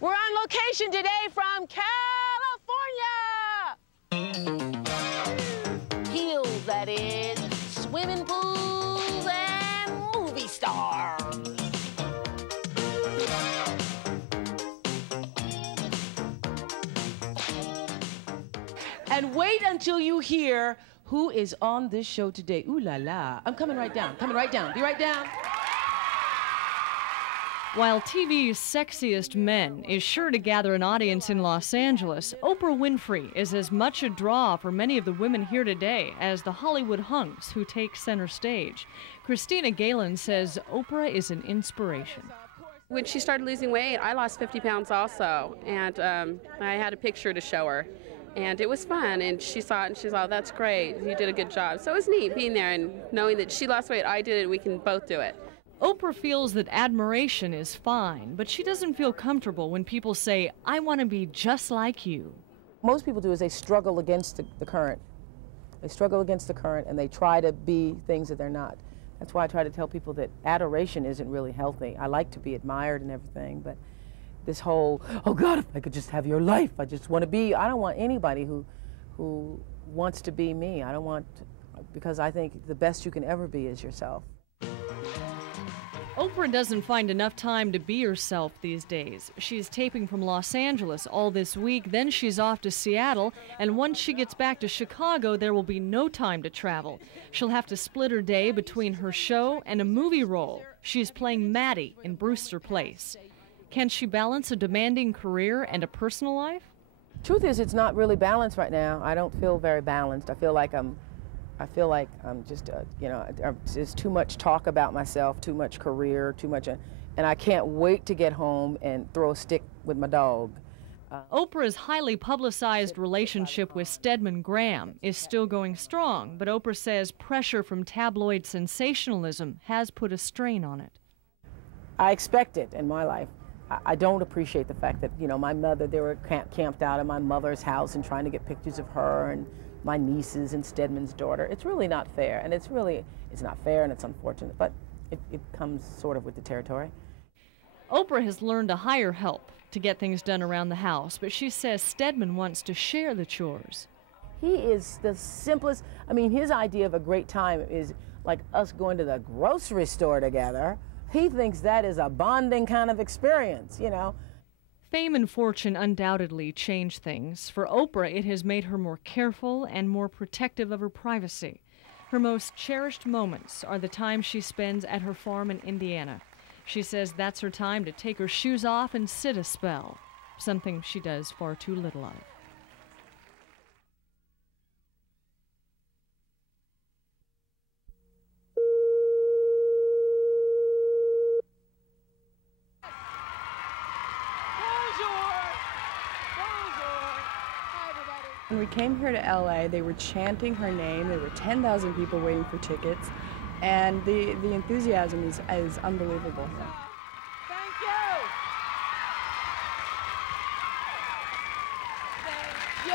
We're on location today from California. Hills, that is, swimming pools and movie stars. And wait until you hear who is on this show today. Ooh la la. I'm coming right down, coming right down. Be right down. While TV's Sexiest Men is sure to gather an audience in Los Angeles, Oprah Winfrey is as much a draw for many of the women here today as the Hollywood hunks who take center stage. Christina Galen says Oprah is an inspiration. When she started losing weight, I lost 50 pounds also, and I had a picture to show her. And it was fun, and she saw it, and she thought, oh, that's great, you did a good job. So it was neat being there and knowing that she lost weight, I did it, we can both do it. Oprah feels that admiration is fine, but she doesn't feel comfortable when people say, I want to be just like you. Most people do is they struggle against the current. They struggle against the current, and they try to be things that they're not. That's why I try to tell people that adoration isn't really healthy. I like to be admired and everything, but this whole, oh God, if I could just have your life, I just want to be, I don't want anybody who wants to be me. I don't want, because I think the best you can ever be is yourself. Oprah doesn't find enough time to be herself these days. She's taping from Los Angeles all this week, then she's off to Seattle, and once she gets back to Chicago, there will be no time to travel. She'll have to split her day between her show and a movie role. She's playing Maddie in Brewster Place. Can she balance a demanding career and a personal life? Truth is, it's not really balanced right now. I don't feel very balanced. I feel like I'm just, you know, there's too much talk about myself, too much career, too much, and I can't wait to get home and throw a stick with my dog. Oprah's highly publicized relationship with Stedman Graham is still going strong, but Oprah says pressure from tabloid sensationalism has put a strain on it. I expect it in my life. I don't appreciate the fact that, you know, my mother, they were camped out at my mother's house and trying to get pictures of her and my nieces and Stedman's daughter. It's really not fair, and it's not fair, and it's unfortunate, but it comes sort of with the territory. Oprah has learned to hire help to get things done around the house, but she says Stedman wants to share the chores. He is the simplest. I mean, his idea of a great time is like us going to the grocery store together. He thinks that is a bonding kind of experience, you know. Fame and fortune undoubtedly change things. For Oprah, it has made her more careful and more protective of her privacy. Her most cherished moments are the time she spends at her farm in Indiana. She says that's her time to take her shoes off and sit a spell, something she does far too little of. When we came here to LA, they were chanting her name. There were 10,000 people waiting for tickets, and the enthusiasm is unbelievable. Thank you. Thank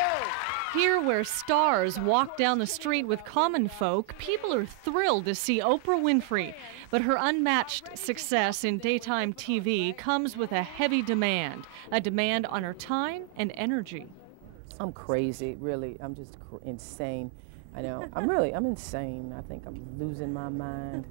you. Here, where stars walk down the street with common folk, people are thrilled to see Oprah Winfrey. But her unmatched success in daytime TV comes with a heavy demand, a demand on her time and energy. I'm crazy, really. I'm just insane. I know. I'm insane. I think I'm losing my mind.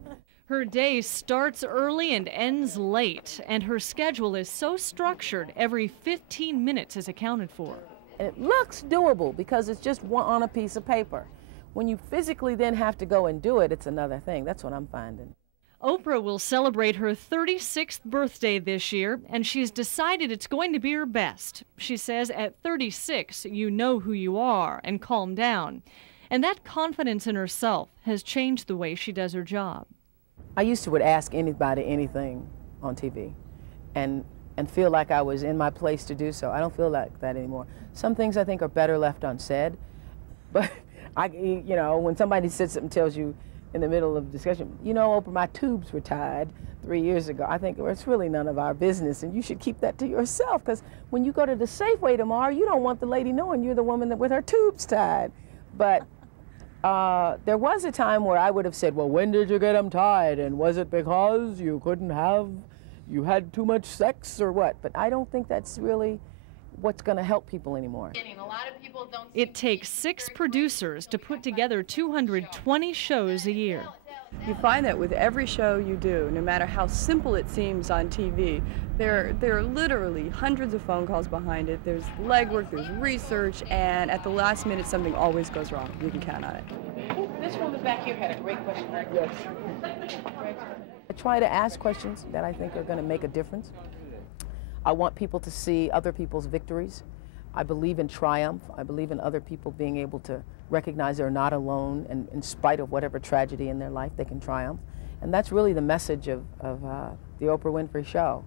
Her day starts early and ends late, and her schedule is so structured, every 15 minutes is accounted for. And it looks doable because it's just one on a piece of paper. When you physically then have to go and do it, it's another thing. That's what I'm finding. Oprah will celebrate her 36th birthday this year, and she's decided it's going to be her best. She says at 36, you know who you are, and calm down. And that confidence in herself has changed the way she does her job. I used to would ask anybody anything on TV and feel like I was in my place to do so. I don't feel like that anymore. Some things I think are better left unsaid, but you know, when somebody sits up and tells you in the middle of discussion, you know, Oprah, my tubes were tied 3 years ago. I think, well, it's really none of our business, and you should keep that to yourself, because when you go to the Safeway tomorrow, you don't want the lady knowing you're the woman with her tubes tied. But there was a time where I would have said, well, when did you get them tied, and was it because you couldn't have you had too much sex or what. But I don't think that's really what's going to help people anymore. It takes 6 producers to put together 220 shows a year. You find that with every show you do, no matter how simple it seems on TV, there are literally hundreds of phone calls behind it. There's legwork, there's research, and at the last minute something always goes wrong. You can count on it. This woman back here had a great question. Yes. I try to ask questions that I think are going to make a difference. I want people to see other people's victories. I believe in triumph. I believe in other people being able to recognize they're not alone, and in spite of whatever tragedy in their life, they can triumph. And that's really the message of the Oprah Winfrey Show.